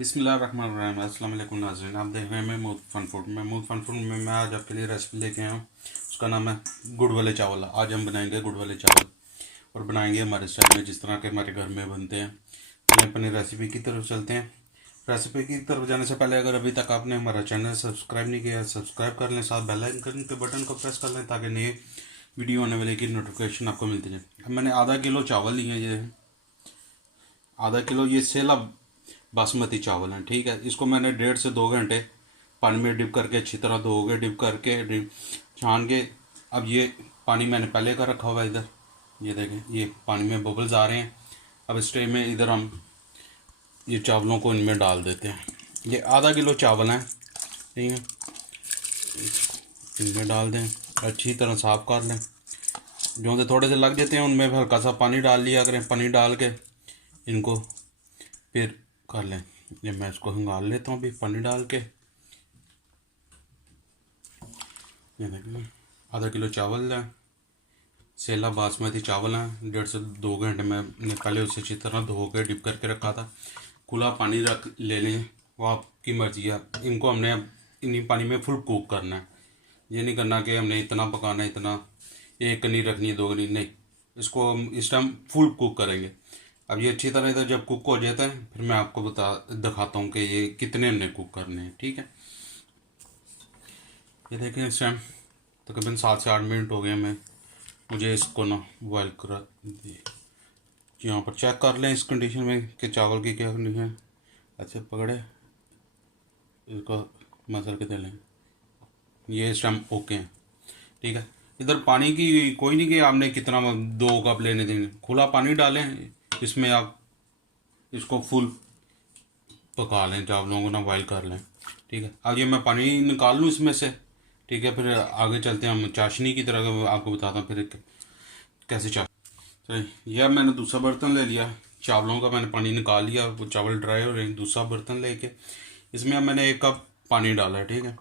बिस्मिल्लाहिर्रहमानिर्रहीम। अस्सलाम वालेकुम नाज़रीन, आप देख रहे हैं Mahmood fun food. Mahmood fun food में मैं आज आपके लिए रेसिपी लेके आया हूँ। उसका नाम है गुड़ वाले चावल। आज हम बनाएंगे गुड़ वाले चावल और बनाएंगे हमारे स्टाइल में, जिस तरह के हमारे घर में बनते हैं। चलिए अपनी रेसिपी की तरफ चलते हैं। रेसिपी की तरफ जाने से पहले अगर अभी तक आपने हमारा चैनल सब्सक्राइब नहीं किया, सब्सक्राइब कर लें, साथ बेल आइकन के बटन को प्रेस कर लें ताकि नए वीडियो आने वाले की नोटिफिकेशन आपको मिलती जाए। अब मैंने आधा किलो चावल लिए, ये आधा किलो ये सेला बासमती चावल हैं, ठीक है। इसको मैंने 1.5 से 2 घंटे पानी में डिप करके अच्छी तरह धोगे, डिप करके छान के। अब ये पानी मैंने पहले का रखा हुआ है इधर, ये देखें ये पानी में बबल्स आ रहे हैं। अब इस टाइम में इधर हम ये चावलों को इनमें डाल देते हैं। ये आधा किलो चावल हैं, ठीक है। इनमें डाल दें, अच्छी तरह साफ़ कर लें। जो से थोड़े से लग जाते हैं उनमें हल्का सा पानी डाल लिया करें। पानी डाल के इनको फिर कर लें। जब मैं इसको हंगाल लेता हूँ अभी पानी डाल के। ये देखिए आधा किलो चावल है, सेला बासमती चावल हैं। 1.5 से 2 घंटे मैंने पहले उसे अच्छी तरह धो के डिप करके रखा था। खुला पानी रख ले लें, वो आपकी मर्जी है। इनको हमने इन्हीं पानी में फुल कुक करना है। ये नहीं करना कि हमने इतना पकाना है, इतना एक कनी रखनी है, 2 कनी नहीं। इसको हम इस टाइम फुल कुक करेंगे। अब ये अच्छी तरह इधर जब कुक हो जाता है फिर मैं आपको दिखाता हूँ कि ये कितने हमने कुक करने हैं, ठीक है। ये देखें इस टाइम तकरीबन 7 से 8 मिनट हो गए मैं मुझे इसको ना बॉयल करा दिए। यहाँ पर चेक कर लें इस कंडीशन में कि चावल की क्या कंडीशन है। अच्छा पकड़े, इसको मसल के दे लें। ये इस टाइम ओके हैं, ठीक है। इधर पानी की कोई नहीं कि आपने कितना 2 कप लेने देंगे। खुला पानी डालें, इसमें आप इसको फुल पका लें, चावलों को ना बॉयल कर लें, ठीक है। अब ये मैं पानी निकाल लूँ इसमें से, ठीक है। फिर आगे चलते हैं हम चाशनी की तरह, आपको बताता हूँ फिर कैसे चलिए यह मैंने दूसरा बर्तन ले लिया, चावलों का मैंने पानी निकाल लिया, वो चावल ड्राई हो रहे हैं। दूसरा बर्तन लेके इसमें अब मैंने 1 कप पानी डाला है, ठीक है।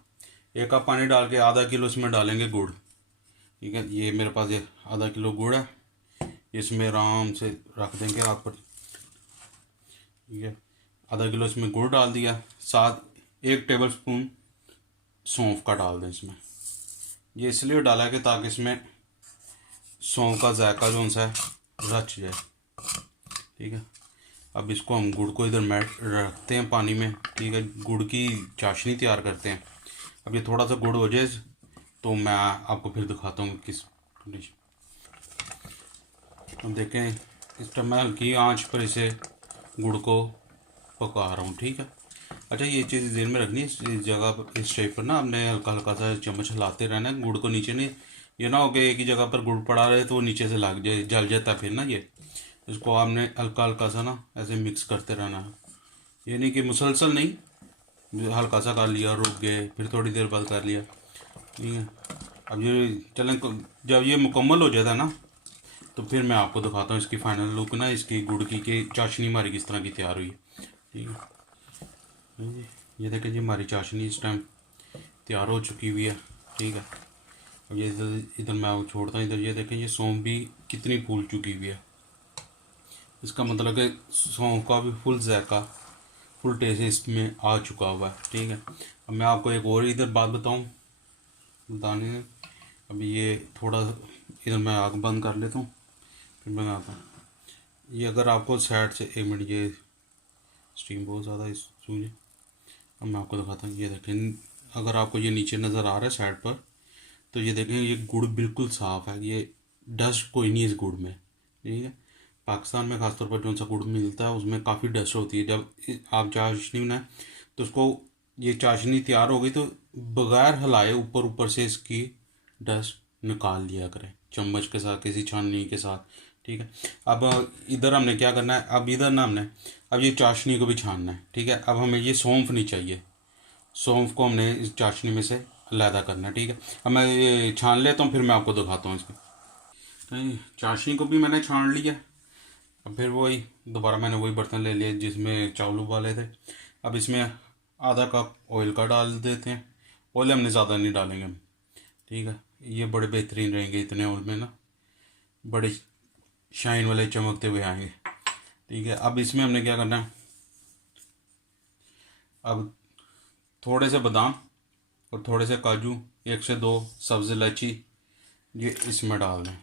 1 कप पानी डाल के आधा किलो इसमें डालेंगे गुड़, ठीक है। ये मेरे पास ये आधा किलो गुड़ है, इसमें आराम से रख देंगे आप पर, ठीक है। आधा किलो इसमें गुड़ डाल दिया, साथ 1 टेबल स्पून सौंफ का डाल दें इसमें। ये इसलिए डाला है कि ताकि इसमें सौंफ का जायका जो सा है रच जाए, ठीक है। अब इसको हम गुड़ को इधर मैट रखते हैं पानी में, ठीक है। गुड़ की चाशनी तैयार करते हैं। अब ये थोड़ा सा गुड़ हो जाए तो मैं आपको फिर दिखाता हूँ किस कंडीशन। अब देखें इस टाइम मैं हल्की आंच पर इसे गुड़ को पका रहा हूँ, ठीक है। अच्छा ये चीज़ ध्यान में रखनी है, इस जगह पर इस टाइप पर ना हमने हल्का हल्का सा चम्मच हिलाते रहना है। गुड़ को नीचे नहीं, ये ना हो कि एक ही जगह पर गुड़ पड़ा रहे तो वो नीचे से लग जाए, जल जाता है फिर ना। ये इसको आपने हल्का हल्का सा ना ऐसे मिक्स करते रहना है। ये नहीं कि मुसलसल नहीं, हल्का सा कर लिया, रुक गए, फिर थोड़ी देर बाद कर लिया, ठीक है। अब ये चलें, जब ये मुकम्मल हो जाता है ना तो फिर मैं आपको दिखाता हूँ इसकी फाइनल लुक ना, इसकी गुड़ की कि चाशनी हमारी किस तरह की तैयार हुई है, ठीक है। ये देखें जी हमारी चाशनी इस टाइम तैयार हो चुकी हुई है, ठीक है। अब ये इधर मैं छोड़ता हूँ। इधर ये देखें ये सौंफ भी कितनी फूल चुकी हुई है। इसका मतलब है सौंफ का भी फुल जायका, फुल टेस्ट इसमें आ चुका हुआ है, ठीक है। अब मैं आपको एक और इधर बात बताने में। अभी ये थोड़ा इधर मैं आग बंद कर लेता हूँ फिर मैं आता हूँ। ये अगर आपको साइड से 1 मिनट, ये स्टीम बहुत ज़्यादा इस सूझे। अब मैं आपको दिखाता हूँ। ये देखें अगर आपको ये नीचे नज़र आ रहा है साइड पर, तो ये देखें ये गुड़ बिल्कुल साफ़ है, ये डस्ट कोई नहीं है इस गुड़ में, ठीक है। पाकिस्तान में ख़ासतौर पर जो सा गुड़ मिलता है उसमें काफ़ी डस्ट होती है। जब आप चाशनी बनाएं तो उसको, ये चाशनी तैयार हो गई तो बगैर हिलाए ऊपर ऊपर से इसकी डस्ट निकाल लिया करें चम्मच के साथ, किसी छाननी के साथ, ठीक है। अब इधर हमने क्या करना है, अब इधर ना हमने अब ये चाशनी को भी छानना है, ठीक है। अब हमें ये सौंफ नहीं चाहिए, सौंफ को हमने इस चाशनी में से अलहदा करना है, ठीक है। अब मैं ये छान लेता हूँ फिर मैं आपको दिखाता हूँ इसको। तो ये चाशनी को भी मैंने छान लिया। अब फिर वही दोबारा मैंने वही बर्तन ले लिया जिसमें चावल उबाले थे। अब इसमें आधा कप ऑयल का डाल देते हैं। ऑयल हमने ज़्यादा नहीं डालेंगे हम, ठीक है। ये बड़े बेहतरीन रहेंगे इतने ऑयल में ना, बड़े शाइन वाले चमकते हुए आएंगे, ठीक है। अब इसमें हमने क्या करना है, अब थोड़े से बादाम और थोड़े से काजू, 1 से 2 सब्ज़ इलायची ये इसमें डाल दें।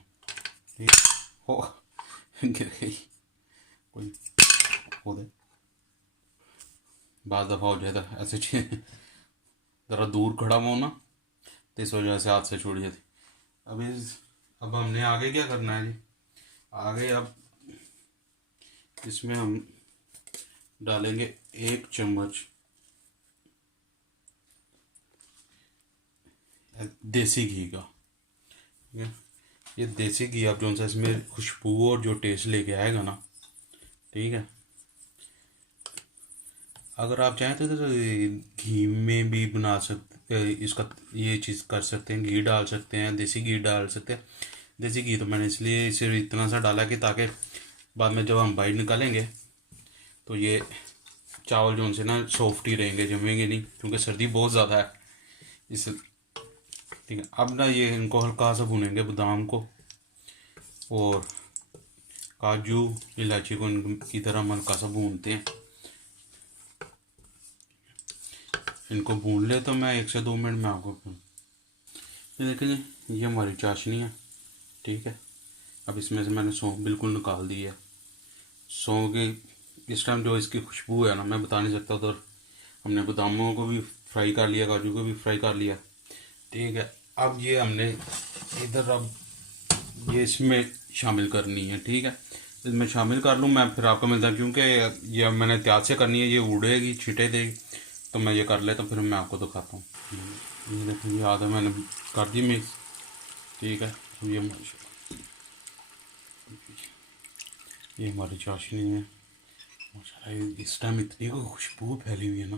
ठीक हो गिर गई कोई हो दे, बाद दफ़ा हो जाता ऐसे ज़रा दूर खड़ा हुआ ना तो इस वजह से हाथ से छूट जाती। अब हमने आगे क्या करना है जी, आगे अब इसमें हम डालेंगे 1 चम्मच देसी घी का। ये देसी घी आप जो सा इसमें खुशबू और जो टेस्ट लेके आएगा ना, ठीक है। अगर आप चाहें तो घी में भी बना सकते, इसका ये चीज़ कर सकते हैं, घी डाल सकते हैं, देसी घी डाल सकते हैं। देसी घी तो मैंने इसलिए सिर्फ इतना सा डाला कि ताकि बाद में जब हम बाहर निकालेंगे तो ये चावल जो उनसे ना सॉफ्ट ही रहेंगे, जमेंगे नहीं, क्योंकि सर्दी बहुत ज़्यादा है इस। ठीक है, अब ना ये इनको हल्का सा भूनेंगे, बादाम को और काजू इलायची को इनकी तरह हम हल्का सा भूनते हैं। इनको भून ले तो मैं 1 से 2 मिनट में आपको ये देखिए ये हमारी चाशनी है। ठीक है, अब इसमें से मैंने सौंफ बिल्कुल निकाल दी है। सौंफ की इस टाइम जो इसकी खुशबू है ना, मैं बता नहीं सकता। उधर हमने बादामों को भी फ्राई कर लिया, काजू को भी फ्राई कर लिया। ठीक है, अब ये हमने इधर अब ये इसमें शामिल करनी है। ठीक है, इसमें शामिल कर लूँ मैं, फिर आपको मिलता है, क्योंकि ये मैंने एहतियात से करनी है, ये उड़ेगी छिटे देगी, तो मैं ये कर लेता हूँ, फिर मैं आपको दिखाता हूँ। ये देखिए आधा मैंने कर दी मिक्स। ठीक है, तो ये हमारी चाशनी है माशाल्लाह। इस टाइम इतनी को खुशबू फैली हुई है ना,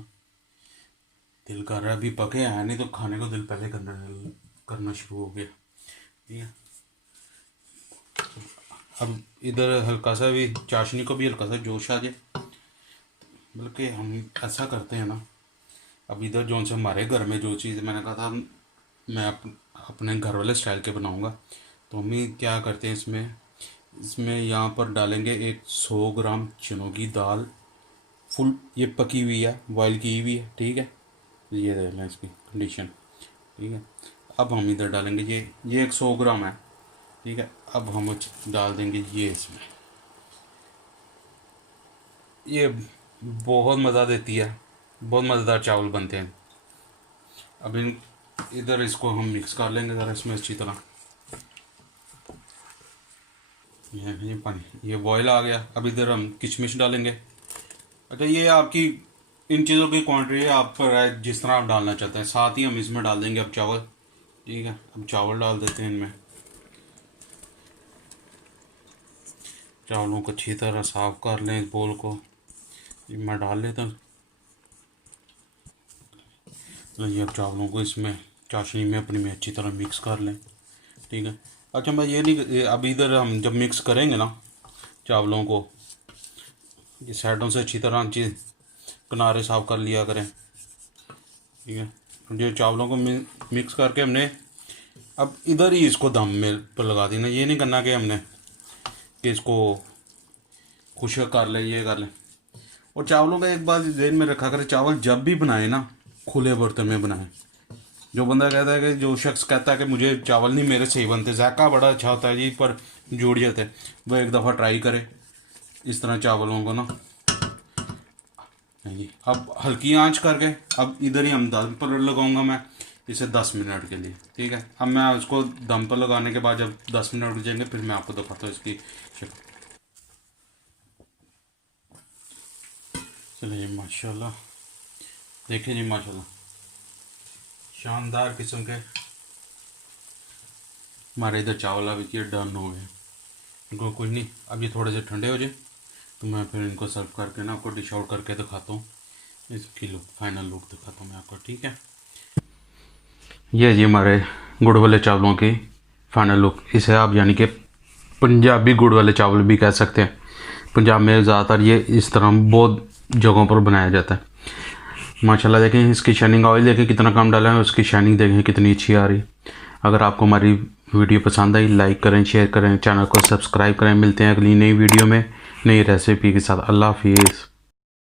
दिल कर रहा है अभी पके है नहीं तो खाने को दिल पहले करना शुरू हो गया। ठीक है, अब इधर हल्का सा भी चाशनी को भी हल्का सा जोश आ जाए, बल्कि हम ऐसा करते हैं ना, अब इधर जो से हमारे घर में जो चीज़ मैंने कहा था मैं अपने घर वाले स्टाइल के बनाऊंगा, तो हम क्या करते हैं इसमें यहाँ पर डालेंगे 100 ग्राम चनों की दाल फुल, ये पकी हुई है, बॉयल की हुई है। ठीक है, ये देख लें इसकी कंडीशन। ठीक है, अब हम इधर डालेंगे ये 100 ग्राम है। ठीक है, अब हम डाल देंगे ये इसमें, ये बहुत मज़ा देती है, बहुत मज़ेदार चावल बनते हैं। अब इधर इसको हम मिक्स कर लेंगे ज़रा इसमें अच्छी तरह। ये पानी ये बॉयल आ गया। अब इधर हम किशमिश डालेंगे। अच्छा, ये आपकी इन चीज़ों की क्वांटिटी आप पर है, जिस तरह आप डालना चाहते हैं। साथ ही हम इसमें डाल देंगे अब चावल। ठीक है, अब चावल डाल देते हैं इनमें। चावलों को अच्छी तरह साफ़ कर लें, इस बोल को मैं डाल लेता हूँ। ये अब चावलों को इसमें चाशनी में अपनी में अच्छी तरह मिक्स कर लें। ठीक है, अच्छा मैं ये नहीं, अब इधर हम जब मिक्स करेंगे ना चावलों को, ये साइडों से अच्छी तरह चीज़ किनारे साफ कर लिया करें। ठीक है, जो चावलों को मिक्स करके हमने अब इधर ही इसको दम में पर लगा देना। ये नहीं करना कि हमने कि इसको खुशक कर लें, ये कर लें। और चावलों का एक बात ध्यान में रखा करें, चावल जब भी बनाए ना खुले बर्तन में बनाएं। जो बंदा कहता है कि जो शख्स कहता है कि मुझे चावल नहीं मेरे सही बनते, जायका बड़ा अच्छा होता है जी पर जुड़ जाते हैं, वो एक दफ़ा ट्राई करे इस तरह चावलों को ना। नहीं, अब हल्की आंच करके अब इधर ही हम दम पर लगाऊंगा मैं इसे 10 मिनट के लिए। ठीक है, अब मैं उसको दम पर लगाने के बाद जब 10 मिनट हो जाएंगे फिर मैं आपको दिखाता हूँ इसकी शक्ल। चलिए जी, माशाल्लाह देखिए जी, माशाल्लाह शानदार किस्म के हमारे इधर चावल अभी ये डन हो गए। इनको कुछ नहीं, अब ये थोड़े से ठंडे हो जाए तो मैं फिर इनको सर्व करके ना आपको डिश आउट करके दिखाता हूँ, इसकी लुक फाइनल लुक दिखाता हूँ मैं आपको। ठीक है, ये जी हमारे गुड़ वाले चावलों की फाइनल लुक। इसे आप यानी कि पंजाबी गुड़ वाले चावल भी कह सकते हैं। पंजाब में ज़्यादातर ये इस तरह बहुत जगहों पर बनाया जाता है। माशाल्लाह देखें इसकी शाइनिंग, ऑयल देखें कितना कम डाला है, उसकी शाइनिंग देखें कितनी अच्छी आ रही। अगर आपको हमारी वीडियो पसंद आई लाइक करें, शेयर करें, चैनल को सब्सक्राइब करें। मिलते हैं अगली नई वीडियो में नई रेसिपी के साथ। अल्लाह हाफिज़।